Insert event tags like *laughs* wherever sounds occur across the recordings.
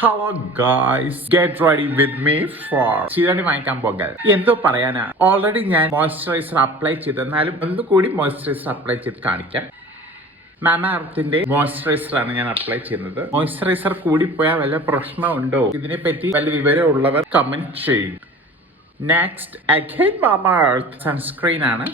Hello guys get ready with me for ചീരണി വാങ്ങിക്കാൻ പോകൽ എന്തോ പറയാനാ. ഓൾറെഡി ഞാൻ മോയ്സ്ചറൈസർ അപ്ലൈ ചെയ്തു. എന്നാലും ഒന്നുകൂടി മോയ്സ്ചറൈസർ അപ്ലൈ ചെയ്ത് കാണിക്കാം. മാമാർത്തിന്റെ മോയ്സ്ചറൈസർ ആണ് ഞാൻ അപ്ലൈ ചെയ്യുന്നത്. മോയ്സ്ചറൈസർ കൂടിപ്പോയാൽ വല്ല പ്രശ്നമുണ്ടോ? ഇതിനെപ്പറ്റി വല്ല വിവരമുള്ളവർ കമന്റ് ചെയ്യും. നെക്സ്റ്റ് അഗൈൻ മാമാർത്ത് സൺസ്ക്രീൻ ആണ്.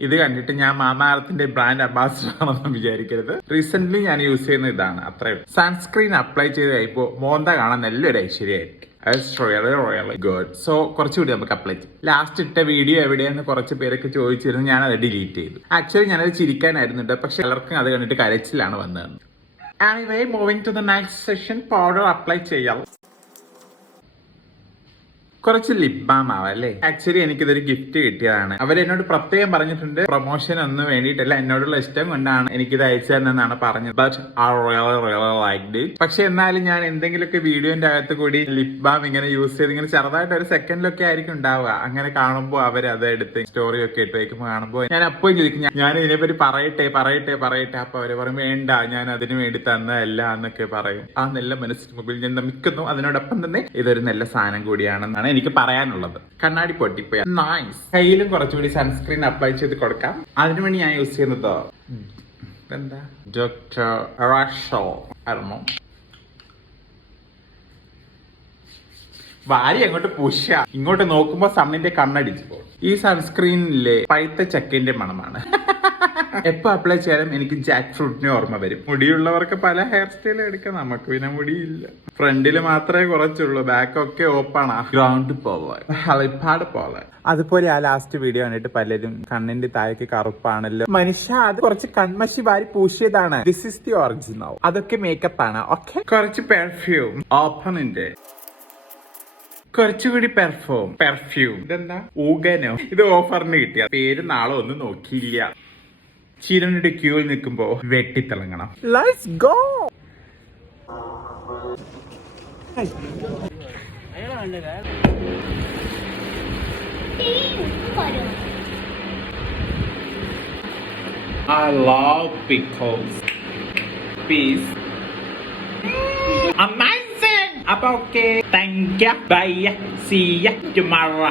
ഇത് കണ്ടിട്ട് ഞാൻ മാമാർത്തിന്റെ ബ്രാൻഡ് അംബാസിഡർ ആണെന്ന് വിചാരിക്കരുത്. റീസെന്റ് ഞാൻ യൂസ് ചെയ്യുന്ന ഇതാണ് അത്രയും സൺസ്ക്രീൻ അപ്ലൈ ചെയ്ത് കഴിയുമ്പോൾ മോന്ത കാണാൻ നല്ലൊരു ഐശ്വര്യമായിരിക്കും. റിയലി ഗുഡ് സോ കുറച്ചുകൂടി നമുക്ക് അപ്ലൈ ചെയ്യാം. ലാസ്റ്റ് ഇട്ട വീഡിയോ എവിടെയെന്ന് കുറച്ച് പേരൊക്കെ ചോദിച്ചിരുന്നു ഞാൻ അത് ഡിലീറ്റ് ചെയ്തു. ആക്ച്വലി ഞാനത് ചിരിക്കാനായിരുന്നു. പക്ഷെ എല്ലാവർക്കും അത് കണ്ടിട്ട് കരച്ചിലാണ് വന്നത്. Anyway moving to the next session powder apply ചെയ്യാം. കുറച്ച് ലിപ് ബാം അല്ലേ? ആക്ച്വലി എനിക്കിതൊരു ഗിഫ്റ്റ് കിട്ടിയതാണ്. അവരെന്നോട് പ്രത്യേകം പറഞ്ഞിട്ടുണ്ട്. പ്രൊമോഷൻ ഒന്നും വേണ്ടിയിട്ടല്ല. എന്നോടുള്ള ഇഷ്ടം കൊണ്ടാണ് എനിക്കിത് അയച്ചു തന്നെന്നാണ് പറഞ്ഞത്. ബട്ട് ആ പക്ഷെ എന്നാലും ഞാൻ എന്തെങ്കിലുമൊക്കെ വീഡിയോന്റെ അകത്ത് കൂടി ലിപ് ബാം ഇങ്ങനെ യൂസ് ചെയ്ത് ഇങ്ങനെ ചെറുതായിട്ട് ഒരു സെക്കൻഡിലൊക്കെ ആയിരിക്കും ഉണ്ടാവുക. അങ്ങനെ കാണുമ്പോൾ അവർ അത് എടുത്ത് സ്റ്റോറി ഒക്കെ ഇട്ട് വയ്ക്കുമ്പോൾ കാണുമ്പോൾ ഞാൻ അപ്പോഴും ചോദിക്കും ഞാൻ ഇതിനെപ്പറ്റി പറയട്ടെ പറയട്ടെ പറയട്ടെ. അപ്പൊ അവർ പറയും വേണ്ട ഞാൻ അതിന് വേണ്ടി തന്നതല്ല എന്നൊക്കെ പറയും. ആ നല്ല മനസ്സിന് മുമ്പിൽ ഞാൻ നമിക്കുന്നു അതിനോടൊപ്പം തന്നെ ഇതൊരു നല്ല സാധനം കൂടിയാണെന്നാണ് എനിക്ക് പറയാനുള്ളത്. കണ്ണാടി പൊട്ടിപ്പോയ. നൈസ് കയ്യിലും കുറച്ചുകൂടി സൺസ്ക്രീൻ അപ്ലൈ ചെയ്ത് കൊടുക്കാം. അതിനുവേണ്ടി ഞാൻ യൂസ് ചെയ്യുന്നത് എന്താ ഡോക്ടർ റാഷോ അറിമോ വാരി അങ്ങോട്ട് പുഷ ഇങ്ങോട്ട് നോക്കുമ്പോ സണ്ണിന്റെ കണ്ണടിച്ചു പോകും. ഈ സൺസ്ക്രീനിലെ പഴുത്ത ചക്കിന്റെ മണമാണ്. *laughs* എപ്പോ അപ്ലൈ ചെയ്യാലും എനിക്ക് ജാക്ക് ഫ്രൂട്ടിനെ ഓർമ്മ വരും. മുടിയുള്ളവർക്ക് പല ഹെയർ സ്റ്റൈൽ എടുക്കാം. നമുക്ക് പിന്നെ മുടിയില്ല. ഫ്രണ്ടിൽ മാത്രമേ കുറച്ചുള്ളൂ. ബാക്ക് ഒക്കെ ഓപ്പൺ ആ ഗ്രൗണ്ട് പോലെ ഹളിപ്പാട് പോലെ അതുപോലെ ആ ലാസ്റ്റ് വീഡിയോ കണ്ടിട്ട് പലരും കണ്ണിന്റെ താഴേക്ക് കറുപ്പാണല്ലോ. മനുഷ്യ അത് കുറച്ച് കൺമശി വാരി പൂശിയതാണ്. ദിസ് ഇസ് ദി ഒറിജിനൽ അതൊക്കെ മേക്കപ്പ് ആണ്. ഓക്കെ കുറച്ച് പെർഫ്യൂം ഓപ്പണിന്റെ കുറച്ചുകൂടി പെർഫോം പെർഫ്യൂം ഇതെന്താ? ഊഗനോ ഇത് ഓഫറിന് കിട്ടിയ. പേര് നാളെ ഒന്നും നോക്കിയില്ല. ചിരണിയുടെ ക്യൂവിൽ നിൽക്കുമ്പോ വെട്ടിത്തിളങ്ങണം. Let's go I love pickles. Peace. Amazing! അപ്പൊ okay thank you bye see you tomorrow